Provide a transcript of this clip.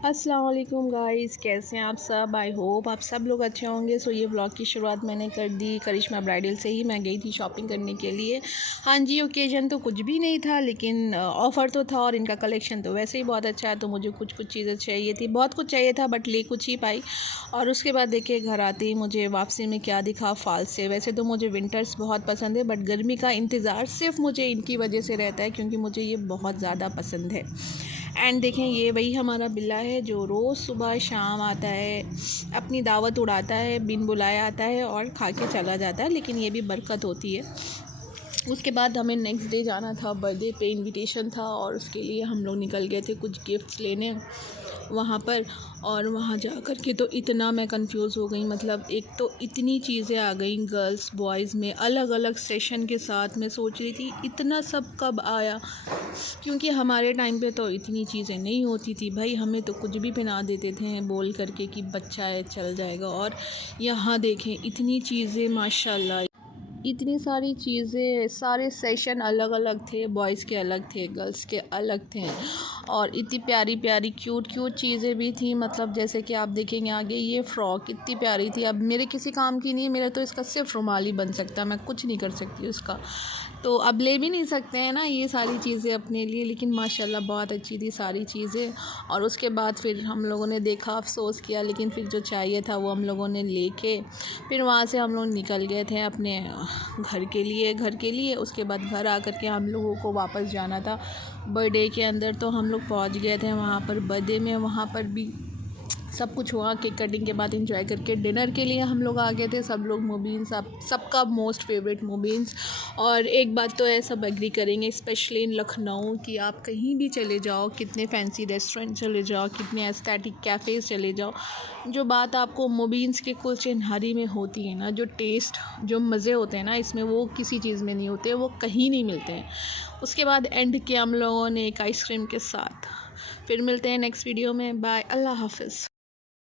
अस्सलाम वालेकुम गाइस, कैसे हैं आप सब। आई होप आप सब लोग अच्छे होंगे। सो ये व्लॉग की शुरुआत मैंने कर दी करिश्मा ब्राइडल से ही। मैं गई थी शॉपिंग करने के लिए। हाँ जी, ओकेजन तो कुछ भी नहीं था, लेकिन ऑफ़र तो था और इनका कलेक्शन तो वैसे ही बहुत अच्छा है, तो मुझे कुछ कुछ चीज़ें चाहिए थी। बहुत कुछ चाहिए था बट ले कुछ ही पाई। और उसके बाद देखिए घर आते ही मुझे वापसी में क्या दिखा, फॉल्स से। वैसे तो मुझे विंटर्स बहुत पसंद है बट गर्मी का इंतज़ार सिर्फ मुझे इनकी वजह से रहता है, क्योंकि मुझे ये बहुत ज़्यादा पसंद है। एंड देखें, ये वही हमारा बिल्ला है जो रोज़ सुबह शाम आता है, अपनी दावत उड़ाता है, बिन बुलाए आता है और खा के चला जाता है, लेकिन ये भी बरकत होती है। उसके बाद हमें नेक्स्ट डे जाना था, बर्थडे पे इनविटेशन था और उसके लिए हम लोग निकल गए थे कुछ गिफ्ट्स लेने वहाँ पर। और वहाँ जा कर के तो इतना मैं कंफ्यूज हो गई, मतलब एक तो इतनी चीज़ें आ गई गर्ल्स बॉयज़ में अलग अलग सेशन के साथ। मैं सोच रही थी इतना सब कब आया, क्योंकि हमारे टाइम पे तो इतनी चीज़ें नहीं होती थी भाई। हमें तो कुछ भी पहना देते थे बोल करके कि बच्चा है चल जाएगा। और यहाँ देखें इतनी चीज़ें माशाल्लाह, इतनी सारी चीज़ें, सारे सेशन अलग अलग थे, बॉयज़ के अलग थे, गर्ल्स के अलग थे। और इतनी प्यारी प्यारी क्यूट क्यूट चीज़ें भी थी, मतलब जैसे कि आप देखेंगे आगे ये फ़्रॉक इतनी प्यारी थी। अब मेरे किसी काम की नहीं है, मेरा तो इसका सिर्फ रुमाल ही बन सकता है, मैं कुछ नहीं कर सकती उसका। तो अब ले भी नहीं सकते हैं ना ये सारी चीज़ें अपने लिए, लेकिन माशाल्लाह बहुत अच्छी थी सारी चीज़ें। और उसके बाद फिर हम लोगों ने देखा, अफ़सोस किया, लेकिन फिर जो चाहिए था वो हम लोगों ने लेके फिर वहाँ से हम लोग निकल गए थे अपने घर के लिए। उसके बाद घर आकर के हम लोगों को वापस जाना था बर्थडे के अंदर, तो हम लोग पहुँच गए थे वहाँ पर बर्थडे में। वहाँ पर भी सब कुछ हुआ, केक कटिंग के बाद एंजॉय करके डिनर के लिए हम लोग आ गए थे सब लोग। मुबीन सबका मोस्ट फेवरेट मुबीन्स। और एक बात तो है, सब एग्री करेंगे, स्पेशली इन लखनऊ, कि आप कहीं भी चले जाओ, कितने फैंसी रेस्टोरेंट चले जाओ, कितने एस्थेटिक कैफ़ेज़ चले जाओ, जो बात आपको मुबीन्स के कुलचे नहारी में होती है ना, जो टेस्ट, जो मज़े होते हैं ना इसमें, वो किसी चीज़ में नहीं होते, वो कहीं नहीं मिलते हैं। उसके बाद एंड किया हम लोगों ने एक आइसक्रीम के साथ। फिर मिलते हैं नेक्स्ट वीडियो में। बाय, अल्लाह हाफ़िज़।